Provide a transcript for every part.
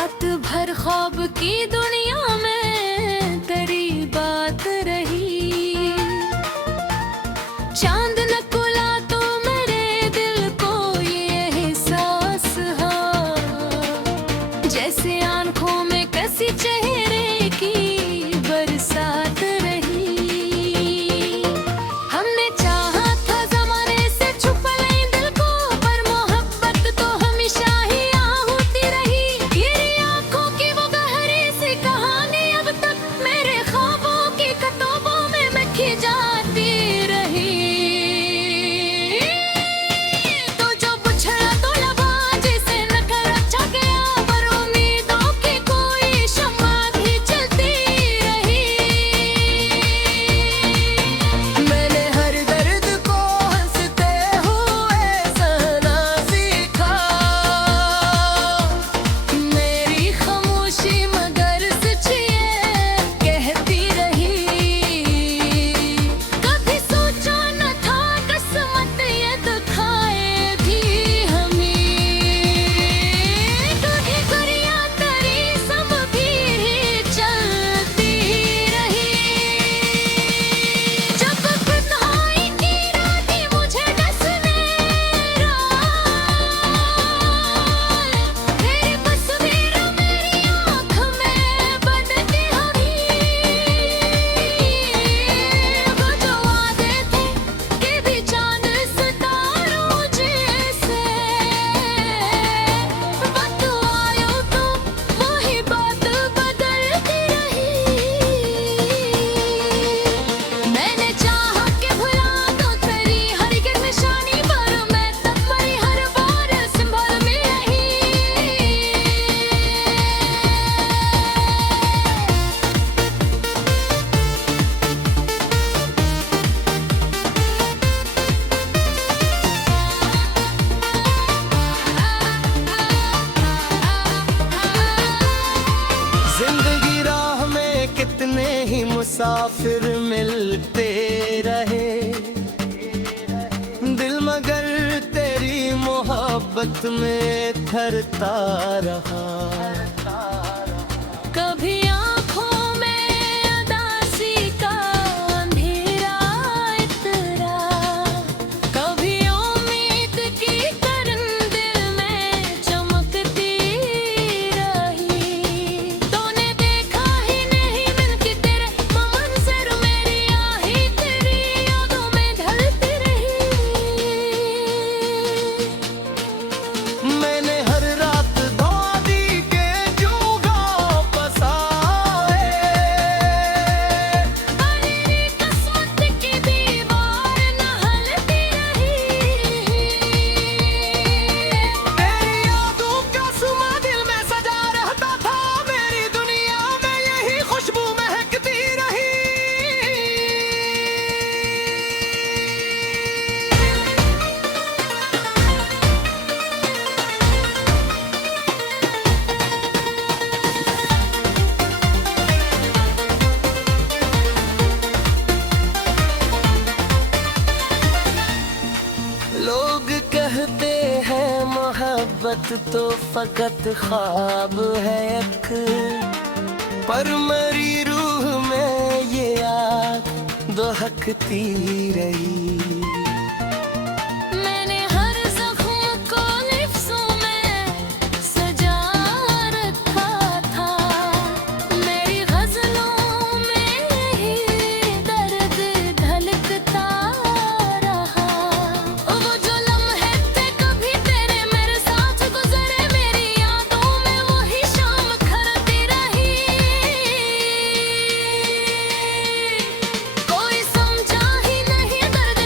रात भर ख्वाब की दुनिया में तेरी बात रही। चांद न खुला तो मेरे दिल को ये एहसास हा, जैसे आंखों में किसी चेहरे की बरसात रही। हमने चाहा था जमाने से छुपा ले दिल को, पर मोहब्बत तो हमेशा ही होती रही। तेरी आंखों की वो गहरी सी कहानी अब तक मेरे ख्वाबों की किताबों में लिखी जाती रही। तो जो बुझला तो लबा जिसे न कर अच्छा गया, पर उम्मीदों की कोई शम्मा भी जलती रही। मैंने हर दर्द को हंसते हुए सहना सीखा, मेरी खामोशी मगर सच ये कहती रही। कभी सोचा न था किस्मत ये दिखाएगी हमें, कहीं गरिया तेरी सब भी चलती रही। जब तन्हाई की रातें मुझे डसने तेरी तस्वीर मेरी आँख में बनती रही। वो जो वादे थे कि भी चांद सितारों जैसे, वक्त आया तो वही बात बदलती रही। मैंने चाहा कि भुला दूं तेरी हर एक निशानी, पर मैं तब मरी हर बार संभल में रही। जिंदगी राह में कितने ही मुसाफिर मिलते रहे, दिल मगर तेरी मोहब्बत में ठहरता रहा। कभी आँखों में उदासी का अंधेरा इतरा, कभी उम्मीद की किरण दिल में चमकती रही। तूने देखा ही नहीं मिलके तेरे मंजर, मेरी आही तेरी यादों में ढलती रही। मैंने हर रात दुआ दी के जूगा बसाए, मेरी किस्मत की दीवार न हलती रही। तेरी यादों का सुमा दिल में सजा रहता था, मेरी दुनिया में यही खुशबू महकती रही। लोग कहते हैं मोहब्बत तो फकत ख्वाब है एक, पर मेरी रूह में ये आग दहकती रही। मैंने हर जख्म को लिफ्ज़ों में सजा रखा था, मेरी गज़लों में ही दर्द धलकता रहा। वो जो लम्हे थे कभी तेरे मेरे साथ गुजरे, मेरी यादों में वही शाम खरती रही। कोई समझा ही नहीं दर्द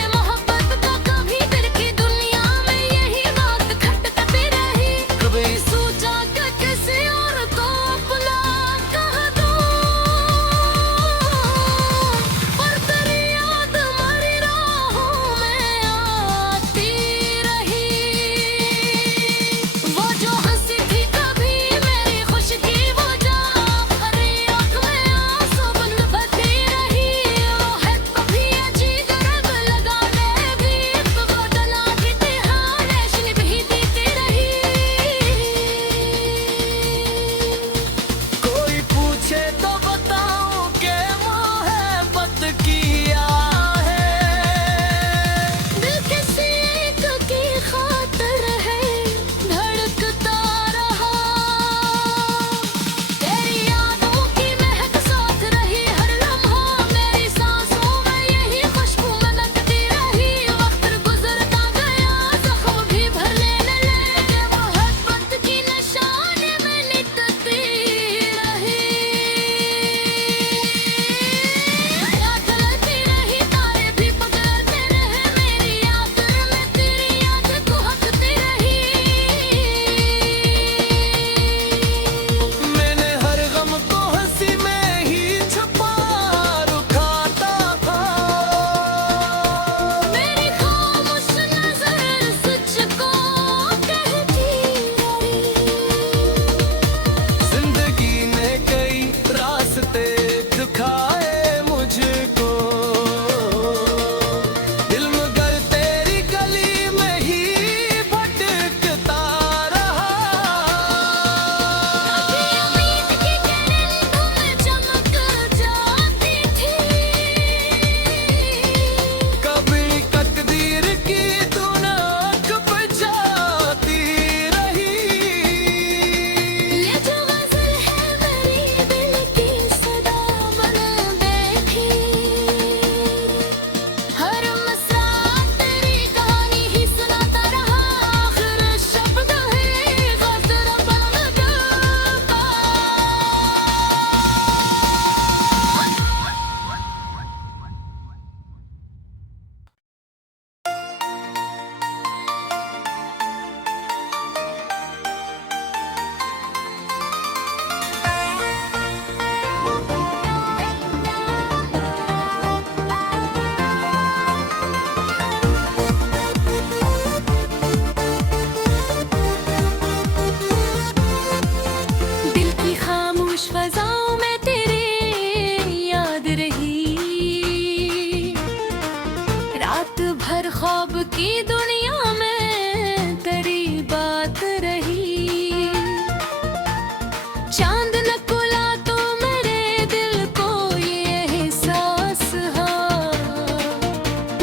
चांद न खुला तो मेरे दिल को ये एहसास हा,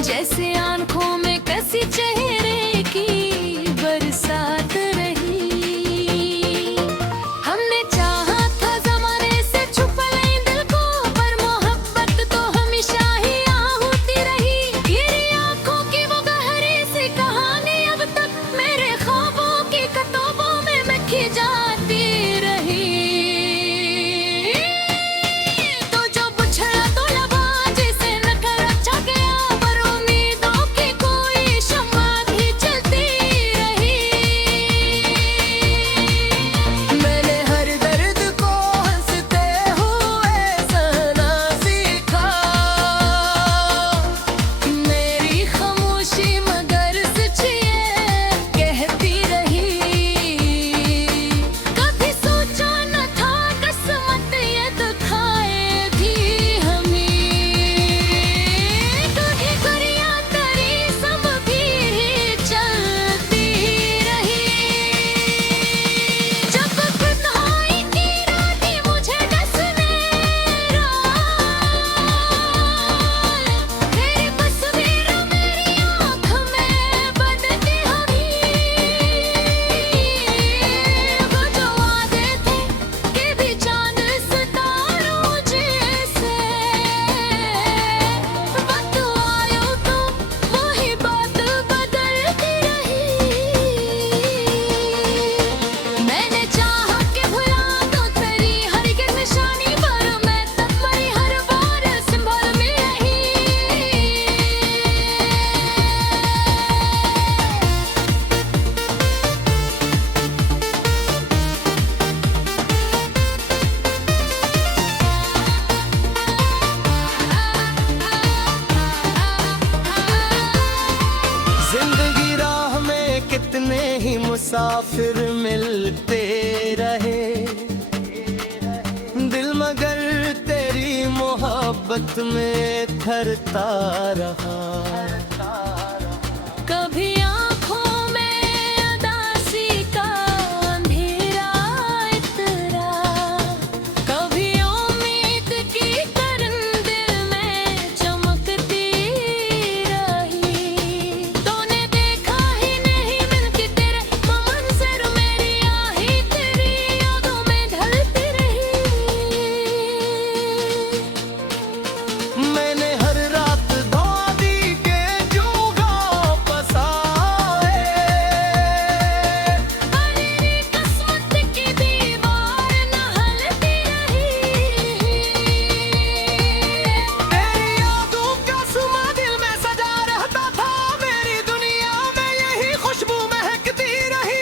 जैसे आंखों में किसी चेहरे की बरसात रही। हमने चाहा था ज़माने से छुपा नहीं दिल को, पर मोहब्बत तो हमेशा ही होती रही। गिरी आंखों की वो गहरी सी कहानी अब तक मेरे ख्वाबों की किताबों में लिखी जाती रही। तो जो बुझला तो लबा जिसे न कर अच्छा गया, पर उम्मीदों की कोई शम्मा भी जलती रही। मैंने हर दर्द को हंसते हुए सहना सीखा, मेरी खामोशी मगर सच ये कहती रही। कभी सोचा न था किस्मत ये दिखाएगी हमें, कभी गरिया तेरी सब भी चलती रही। जब तन्हाई की रातें मुझे डसने तेरी तस्वीर मेरी आँख में बनती हुई। वो जो वादे थे कि भी चांद सितारों जैसे, वक्त आया तो वही बात बदलती रही। मैंने चाहा कि भुला दूं तेरी हर एक निशानी, पर मैं तब मरी हर बार संभल में रही। जिंदगी राह में कितने ही मुसाफिर मिलते रहे, दिल मगर तेरी मोहब्बत में ठहरता रहा। कभी आँखों में उदासी का अंधेरा इतरा, कभी उम्मीद की किरण दिल में चमकती रही। तूने देखा ही नहीं मिलके तेरे मंज़र, मेरी आही तेरी यादों में ढलती रही। मैंने हर रात धोदी के जूगा पसाए, मेरी किस्मत की दीवार न हलती रही। तेरी यादों का सुमा दिल में सजा रहता था, मेरी दुनिया में यही खुशबू महकती रही।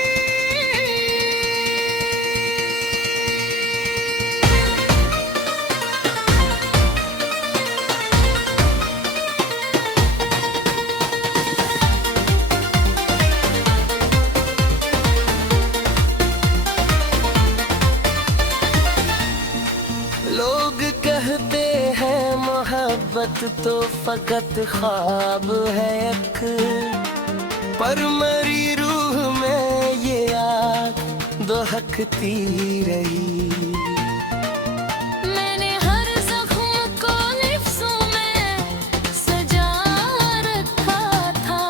लोग कहते हैं मोहब्बत तो फकत ख्वाब है एक, पर मेरी रूह में ये आग दहकती रही। मैंने हर ज़ख्म को लिफ्ज़ों में सजा रखा था,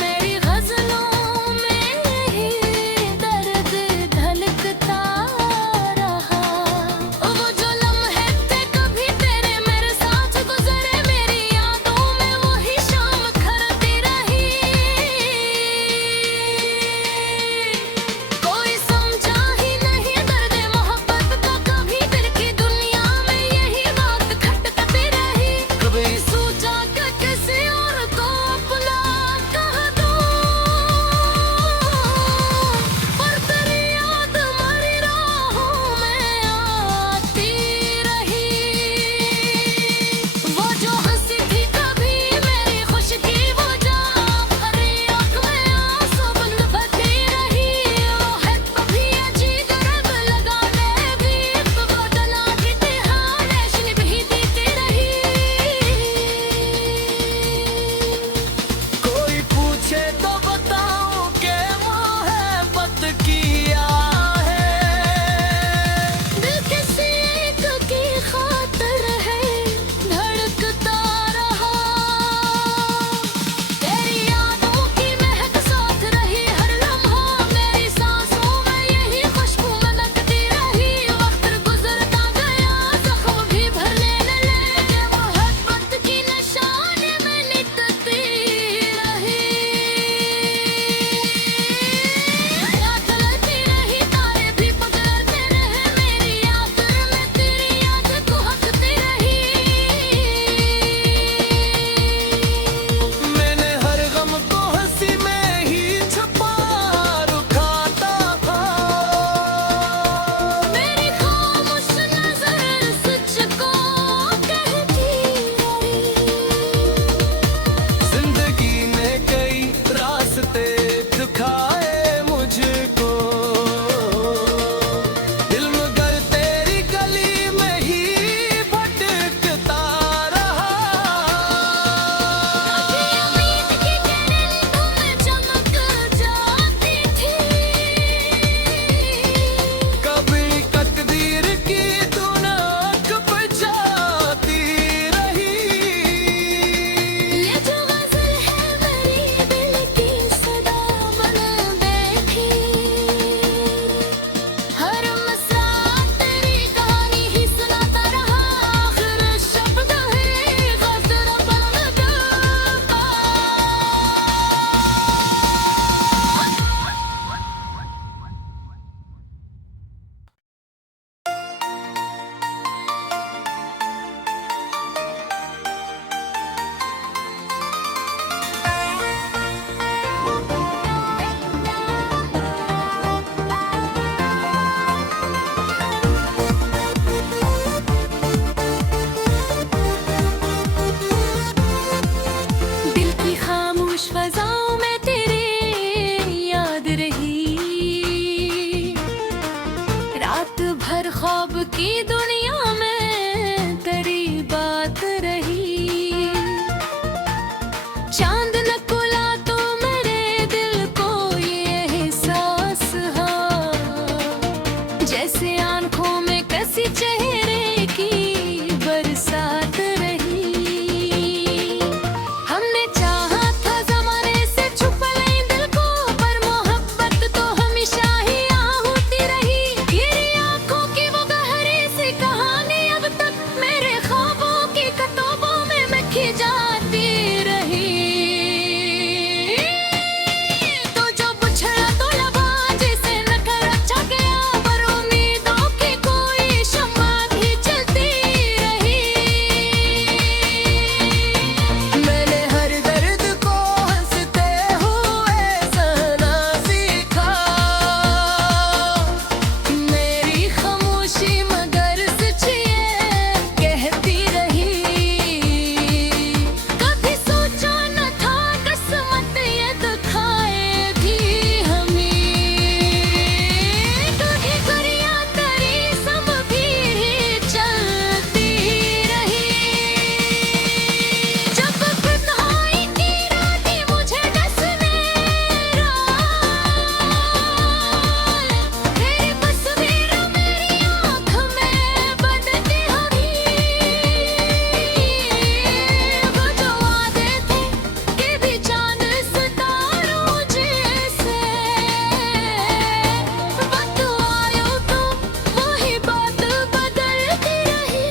मेरी ग़ज़लों में ही दर्द धलकता रहा। वो जो लम्हे थे कभी तेरे मेरे साथ गुज़रे, मेरी यादों में वही शाम खरती रही। कोई समझा ही नहीं दर्द रात भर ख्वाब की दुनिया में तेरी बात रही। चांद न खुला तो मेरे दिल को ये एहसास है, जैसे आंखों में किसी चेहरे की बरसात रही। हमने चाहा था ज़माने से छुपा ले दिल को, पर मोहब्बत तो हमेशा ही होती रही। ये आंखों की वो गहरी सी कहानी अब तक मेरे ख्वाबों की किताबों में लिखी जाती रही। तो जो बुझा तो लगा जिसे न कर अच्छा गया, पर उम्मीदों की कोई शम्मा भी जलती रही। मैंने हर दर्द को हंसते हुए सहना सीखा, मेरी खामोशी मगर सच ये कहती रही। कभी सोचा न था किस्मत ये दिखाएगी हमें, कभी गुड़िया तेरी सब भी चलती रही। जब तन्हाई की रातें मुझे डसने तेरी तस्वीर मेरी आँख में बनती रही। वो जो वादे थे कि भी चांद सितारों जैसे, वक्त आया तो वही बात बदलती रही।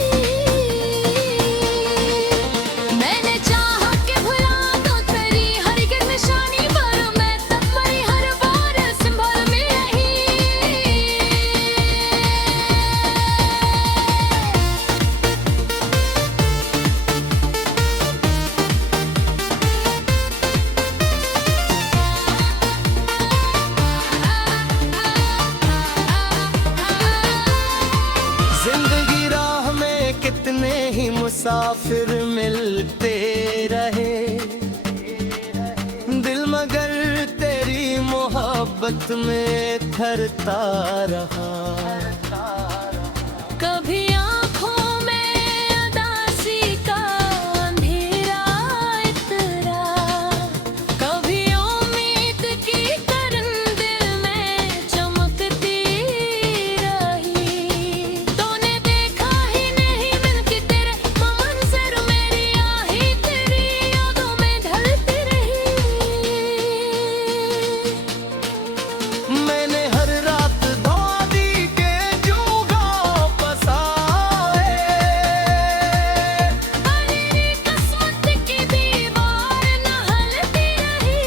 मैंने चाहा कि भुला दूं तेरी हर एक निशानी, पर मैं तब मरी हर बार संभल में रही। जिंदगी राह में कितने ही मुसाफिर मिलते रहे, दिल मगर तेरी मोहब्बत में ठहरता रहा। कभी आँखों में उदासी का अंधेरा इतरा, कभी उम्मीद की किरण दिल में चमकती रही। तूने देखा ही नहीं मिलके तेरे मंजर, मेरी आही तेरी यादों में ढलती रही। मैंने हर रात धोदी के जूगा पसाए, मेरी किस्मत की दीवार न हलती रही।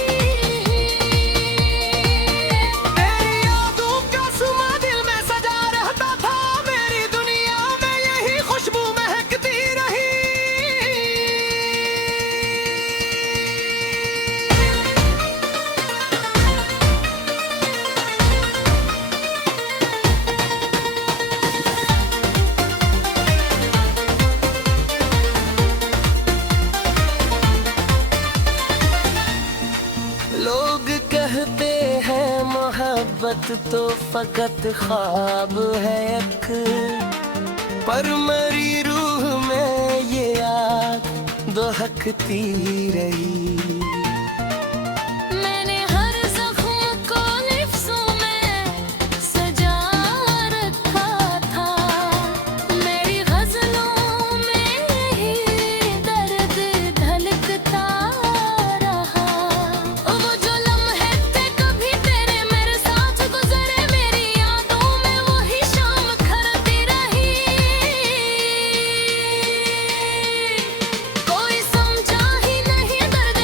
तेरी यादों का सुमा दिल में सजा रहता था, मेरी दुनिया में यही खुशबू महकती रही। लोग कहते हैं मोहब्बत तो फकत ख्वाब है एक, पर मेरी रूह में ये आग दहकती रही। मैंने हर ज़ख्म को लिफ्ज़ों में सजा रखा था, मेरी ग़ज़लों में ही दर्द धलकता रहा। वो जो लम्हे थे कभी तेरे मेरे साथ गुज़रे, मेरी यादों में वही शाम खरती रही। कोई समझा ही नहीं दर्द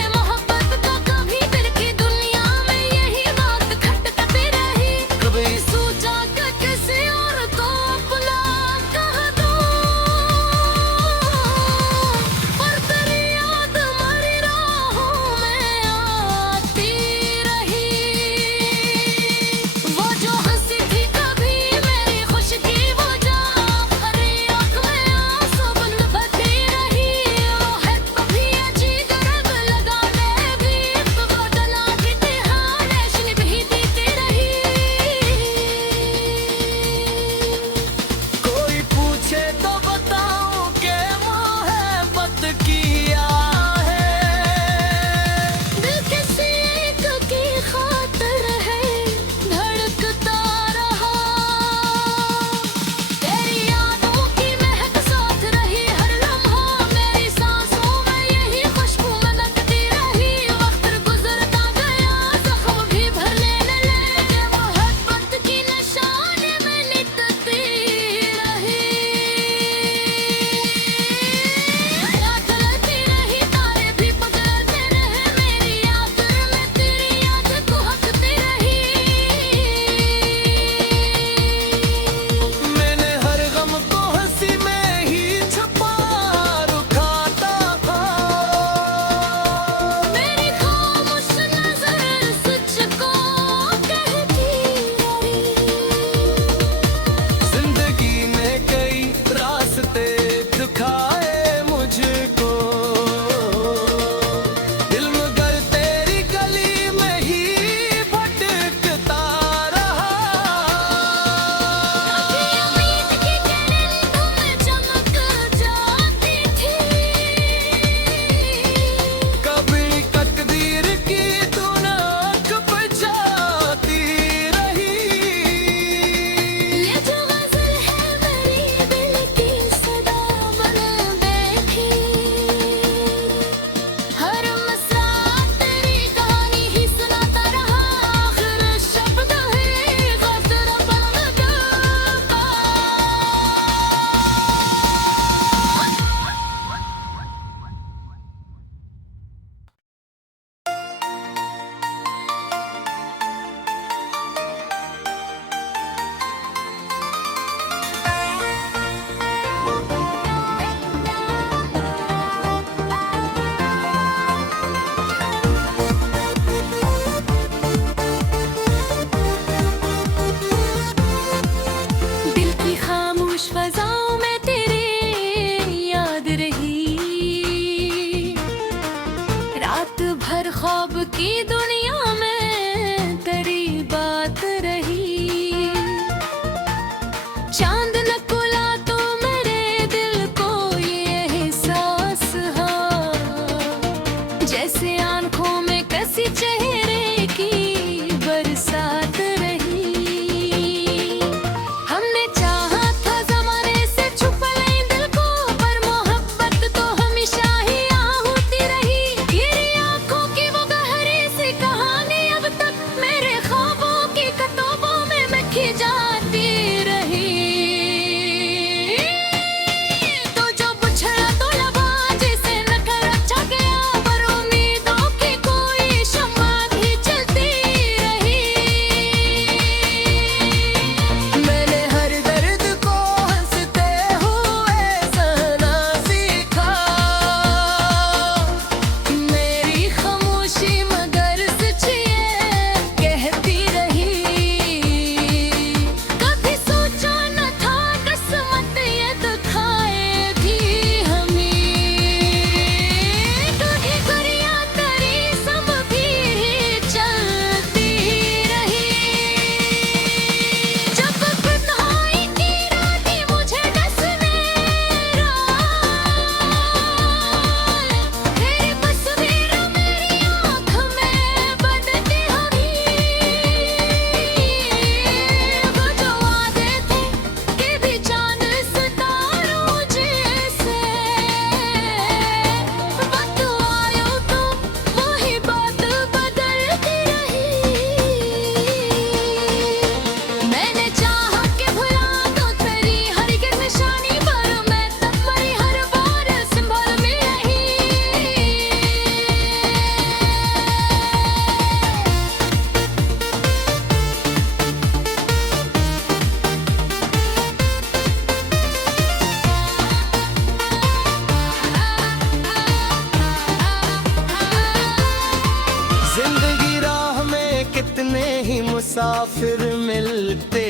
फिर मिलते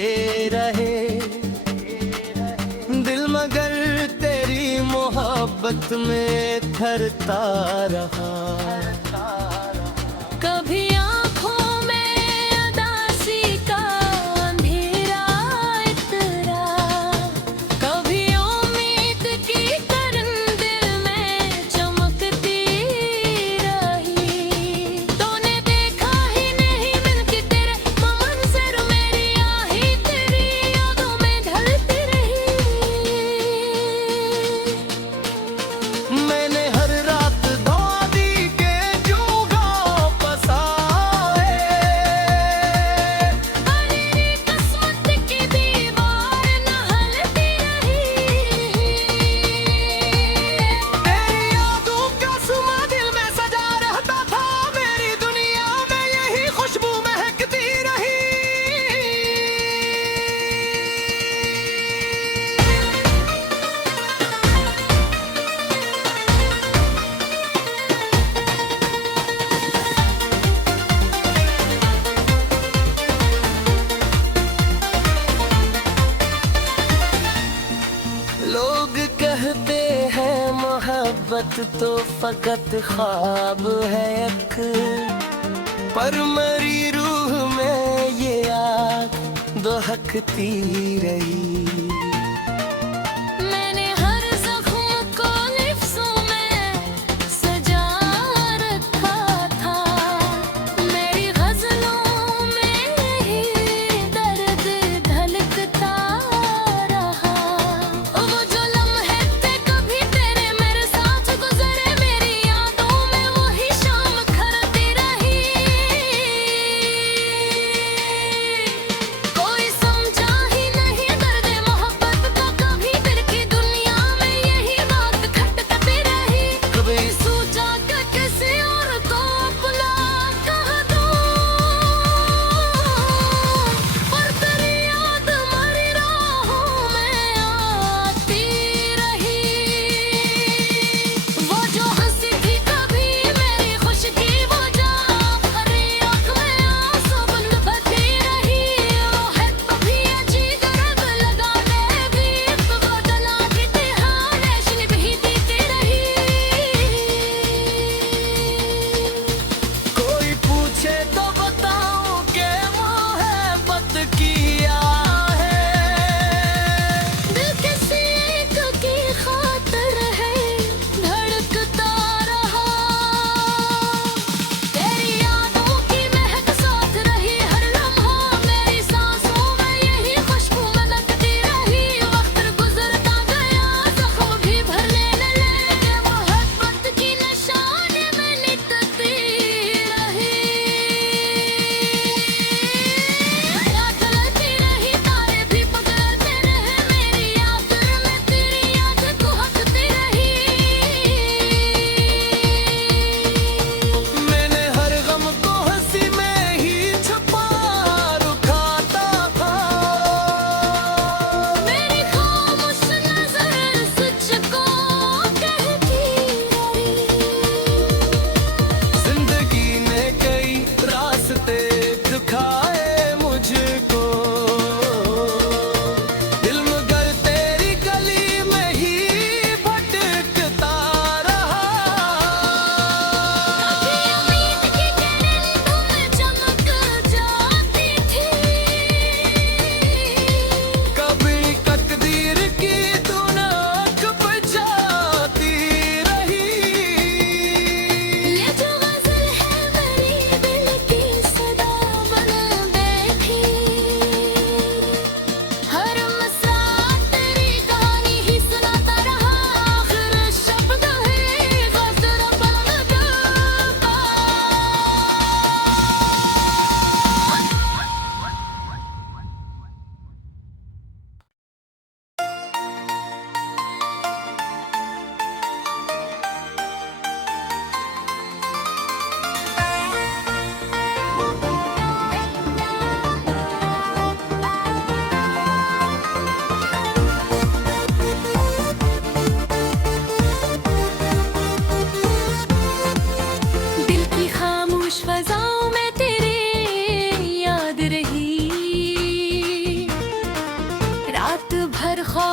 रहे दिल, मगर तेरी मोहब्बत में ठहरता रहा। कभी आँखों में उदासी का अंधेरा इतरा, कभी उम्मीद की किरण दिल में चमकती रही। तूने देखा ही नहीं मिलके तेरे मंजर, मेरी आही तेरी यादों में ढलती रही। मैंने हर रात धोआ दी के जूगा पसाए, तेरी किस्मत की दीवार न हलती रही। तेरी यादों का सुमा दिल में सजा रहता था, मेरी दुनिया में यही खुशबू महकती रही। लोग कहते हैं मोहब्बत तो फकत ख्वाब है एक, पर मेरी रूह में ये आग दहकती रही। मैंने हर जख्म को लिफ्ज़ों में सजा रखा था, मेरी गज़लों में ही दर्द धलकता रहा। वो जो लम्हे थे कभी तेरे मेरे साथ गुज़रे, मेरी यादों में वही शाम खरती रही। कोई समझा ही नहीं दर्द मोहब्बत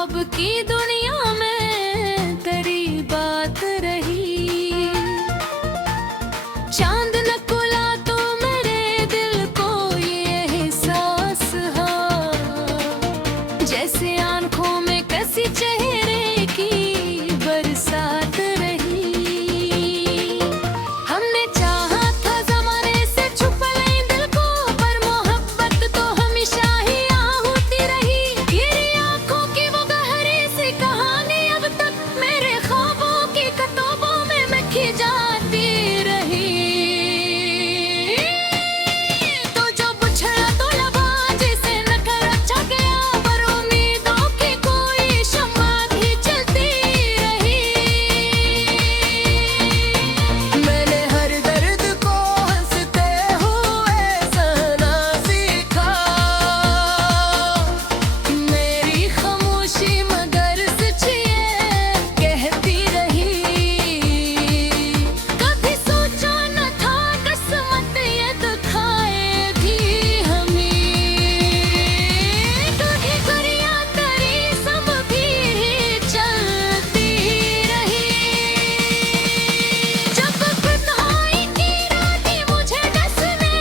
ख्वाब की दुनिया में तेरी बात रही। चांद न खुला तो मेरे दिल को ये एहसास हा, जैसे आंखों में किसी चेहरे की बरसात रही। हमने चाहा था जमाने से छुप ले दिल को, पर मोहब्बत तो हमेशा ही होती रही। तेरी आंखों की वो गहरी सी कहानी अब तक मेरे ख्वाबों की किताबों में लिखी जाती रही। तो जो बुझला तो लबा जिसे न कर अच्छा गया, पर उम्मीदों की कोई शम्मा भी जलती रही। मैंने हर दर्द को हंसते हुए सहना सीखा, मेरी खामोशी मगर सच ये कहती रही। कभी सोचा न था किस्मत ये दिखाएगी हमें, कभी गरिया तेरी सब भी चलती रही। जब तन्हाई की रातें मुझे डसने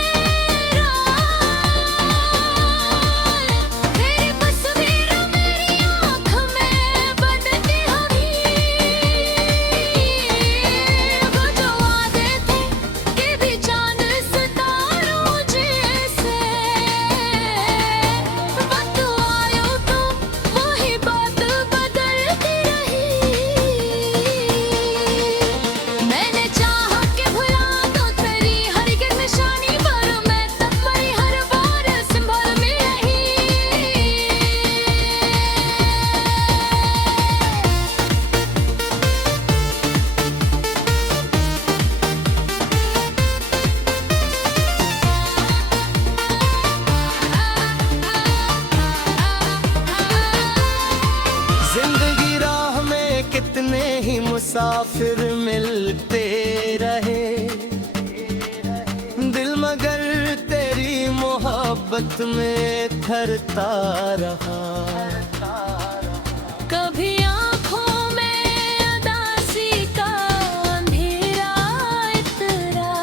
तेरी तस्वीर मेरी आँख में बनती हुई। वो जो वादे थे कि भी चांद सितारों जैसे, वक्त आया तो वही बात बदलती रही। मैंने चाहा कि भुला दो तेरी हर एक निशानी, पर मैं तब मरी हर बार संभल में रही। जिंदगी राह में कितने ही मुसाफिर मिलते रहे, दिल मगर तेरी मोहब्बत में ठहरता रहा। कभी आँखों में उदासी का अंधेरा इतरा,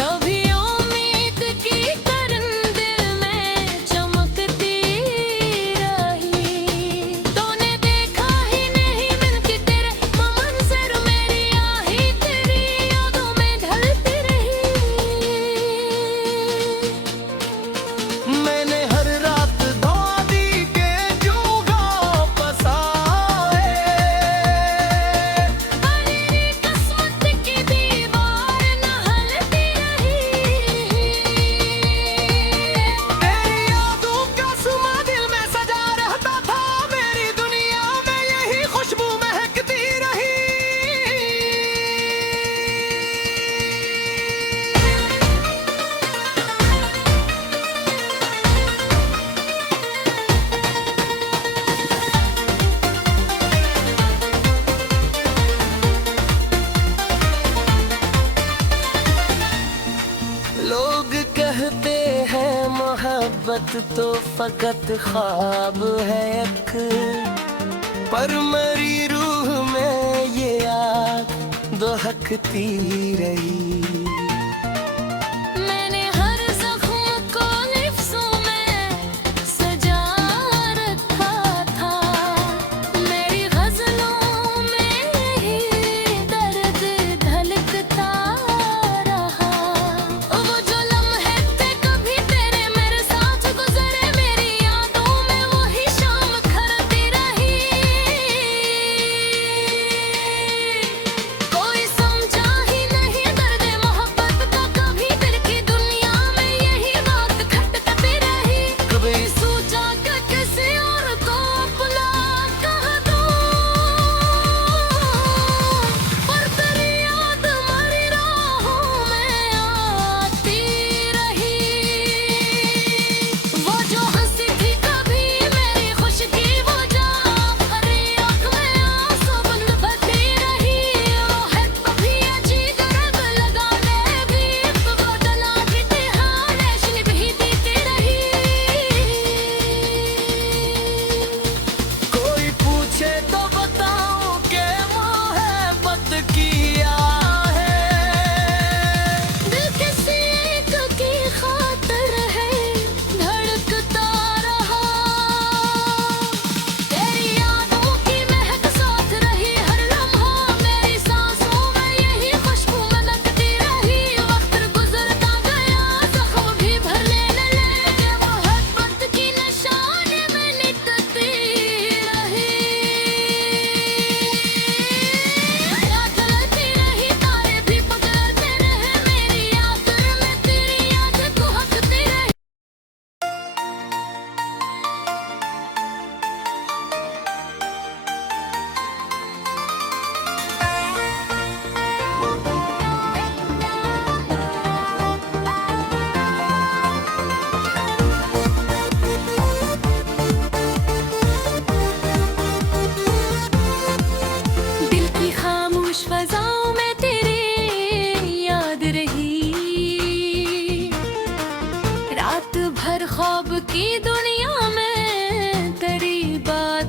कभी उम्मीद की किरण दिल में चमकती रही। तूने देखा ही नहीं मिलके तेरे वो मंजर, मेरी आही तेरी यादों में ढलती रही। मैंने हर रात दुआ दी के जूगा फसाए, मेरी किस्मत की दीवार न हलती रही। तेरी यादों का सुमा दिल में सजा रहता था, मेरी दुनिया में यही खुशबू महकती रही। लोग कहते हैं मोहब्बत तो फकत ख्वाब है एक, पर मेरी रूह में ये आग दहकती रही। मैंने हर जख्म को लिफ्ज़ों में सजा रखा था, मेरी गज़लों में ही दर्द धलकता रहा। वो जो लम्हे थे कभी तेरे मेरे साथ गुज़रे, मेरी यादों में वही शाम खरती रही। कोई समझा ही नहीं दर्द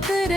तक